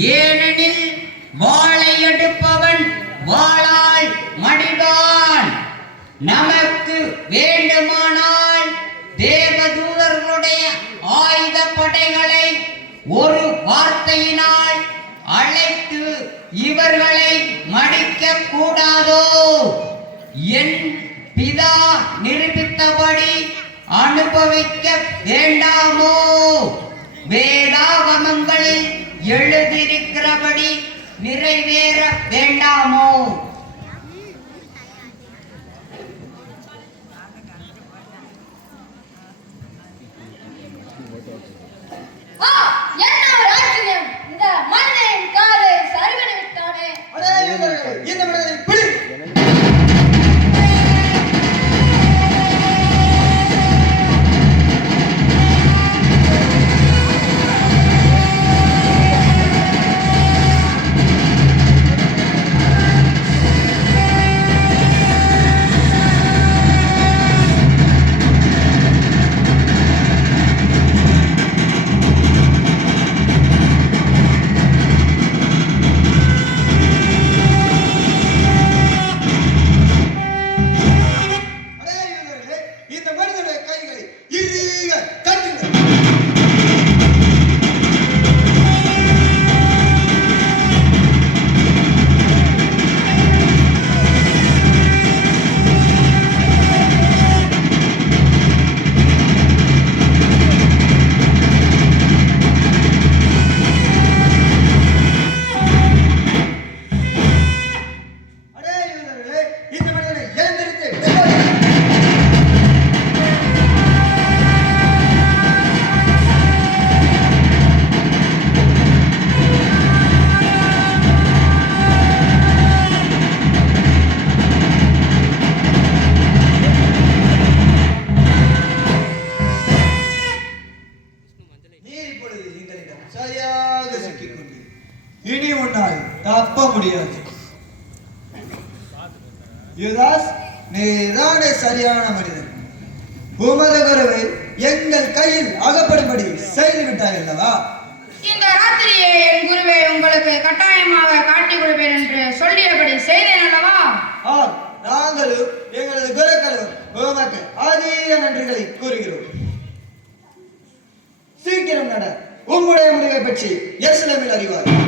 ஏனெனில் வாளை எடுப்பவன் வாளால் மடிவான். நமக்கு வேண்டுமானால் தேவதூதர்களுடைய ஆயுத படைகளை ஒரு வார்த்தையினால் அழைத்து இவர்களை மடிக்க கூடாதோ? என் பிதா நிரூபித்தபடி அனுபவிக்க வேண்டாமோ? வேதாகமங்களில் எழுதியிருக்கிறபடி நிறைவேற வேண்டாமோ? இனி உன்னால் தப்ப முடியாது. யூதாஸ், நீதானே சரியான மனிதன். உமது கருவை எங்கள் கையில் அகப்படும்படி செய்து விட்டாய் அல்லவா? இந்த ராத்திரியே என் குருவை உங்களுக்கு கட்டாயமாக காட்டிக் கொடுப்பேன் என்று சொல்லியபடி செய்தேன் அல்லவா? நாங்களும் எங்களது குருக்களும் உமக்கு அதீத நன்றிகளை கூறுகிறோம். சீக்கிரம் நட, உம்முடைய முடிவை பற்றி எருசலேமில் அறிவார்.